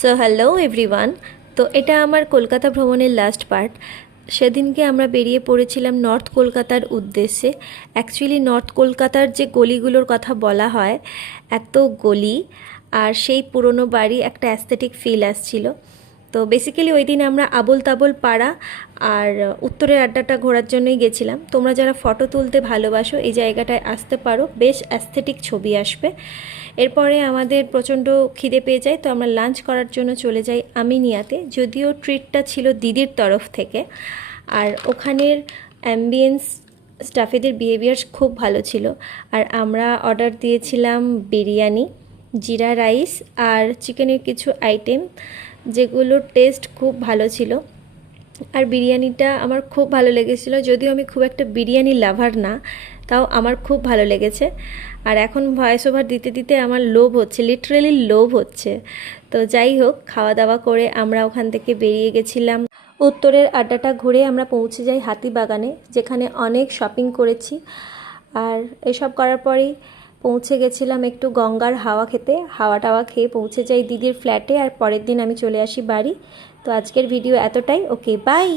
So hello everyone. তো এটা আমার কলকাতা ভ্রমণের লাস্ট পার্ট। সেদিনকে আমরা বেরিয়ে পড়েছিলাম নর্থ কলকাতার উদ্দেশ্যে। অ্যাকচুয়ালি নর্থ কলকাতার যে গলিগুলোর কথা বলা হয়, এত গলি আর সেই পুরনো বাড়ি, একটা অ্যাস্থেটিক ফিল আসছিল। তো বেসিক্যালি ওই দিন আমরা আবোল তাবোল পাড়া আর উত্তরের আড্ডাটা ঘোরার জন্যই গেছিলাম। তোমরা যারা ফটো তুলতে ভালোবাসো এই জায়গাটায় আসতে পারো, বেশ অ্যাস্থেটিক ছবি আসবে। এরপরে আমাদের প্রচণ্ড খিদে পেয়ে যায়, তো আমরা লাঞ্চ করার জন্য চলে যাই আমিনিয়াতে। যদিও ট্রিটটা ছিল দিদির তরফ থেকে, আর ওখানের অ্যাম্বিয়েন্স, স্টাফেদের বিহেভিয়ার খুব ভালো ছিল। আর আমরা অর্ডার দিয়েছিলাম বিরিয়ানি, জিরা রাইস আর চিকেনের কিছু আইটেম, যেগুলোর টেস্ট খুব ভালো ছিল। আর বিরিয়ানিটা আমার খুব ভালো লেগেছিল, যদিও আমি খুব একটা বিরিয়ানি লাভার না, তাও আমার খুব ভালো লেগেছে। আর এখন ভয়েস ওভার দিতে দিতে আমার লোভ হচ্ছে, লিটারেলি লোভ হচ্ছে। তো যাই হোক, খাওয়া দাওয়া করে আমরা ওখান থেকে বেরিয়ে গেছিলাম। উত্তরের আড্ডাটা ঘুরে আমরা পৌঁছে যাই হাতিবাগানে, যেখানে অনেক শপিং করেছি। আর এসব করার পরেই পৌঁছে গেছিলাম একটু গঙ্গার হাওয়া খেতে। হাওয়া টাওয়া খেয়ে পৌঁছে যাই দিদির ফ্ল্যাটে, আর পরের দিন আমি চলে আসি বাড়ি। তো আজকের ভিডিও এতটাই। ওকে, বাই।